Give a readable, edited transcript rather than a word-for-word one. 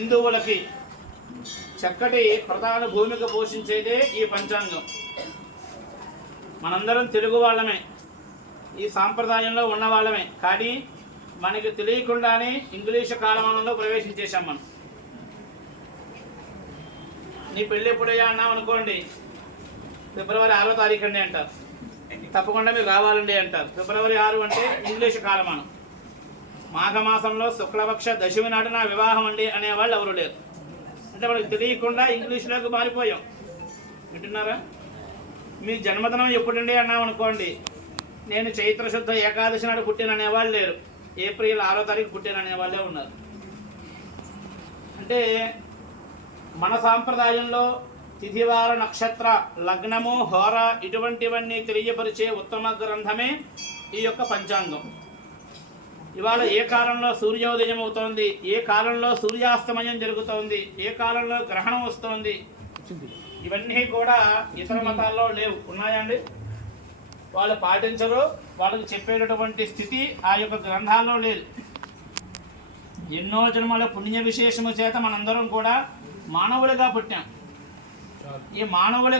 హిందువులకి చక్కటి ప్రధాన భూమిక పోషించేదే ఈ పంచాంగం. మనందరం తెలుగు వాళ్ళమే, ఈ సాంప్రదాయంలో ఉన్న వాళ్ళమే, కానీ మనకి తెలియకుండానే ఇంగ్లీషు కాలమానంలో ప్రవేశించేశాం. మనం నీ పెళ్ళి ఎప్పుడయ్యా అన్నాం అనుకోండి, ఫిబ్రవరి 6వ తారీఖు అండి అంటారు. తప్పకుండా మీరు రావాలండి అంటారు. ఫిబ్రవరి 6 అంటే ఇంగ్లీషు కాలమానం. మాఘమాసంలో శుక్లపక్ష దశమి నాడు నా వివాహం అండి అనేవాళ్ళు ఎవరు లేరు. అంటే మనకు తెలియకుండా ఇంగ్లీష్లోకి మారిపోయాం. వింటున్నారా? మీ జన్మదినం ఎప్పుడండి అన్నాం అనుకోండి, నేను చైత్రశుద్ధ ఏకాదశి నాడు పుట్టిన అనేవాళ్ళు లేరు. ఏప్రిల్ 6వ తారీఖు పుట్టిన అనేవాళ్ళే ఉన్నారు. అంటే మన సాంప్రదాయంలో తిథివార నక్షత్ర లగ్నము హోర ఇటువంటివన్నీ తెలియపరిచే ఉత్తమ గ్రంథమే ఈ యొక్క పంచాంగం. ఇవాళ ఏ కాలంలో సూర్యోదయం అవుతోంది, ఏ కాలంలో సూర్యాస్తమయం జరుగుతోంది, ఏ కాలంలో గ్రహణం వస్తోంది, ఇవన్నీ కూడా ఇతర మతాల్లో లేవు. ఉన్నాయండి? వాళ్ళు పాటించరు, వాళ్ళకి చెప్పేటటువంటి స్థితి ఆ యొక్క గ్రంథాల్లో లేదు. ఎన్నో జన్మల పుణ్య విశేషము చేత మనందరం కూడా మానవులుగా పుట్టాం. ఈ మానవులు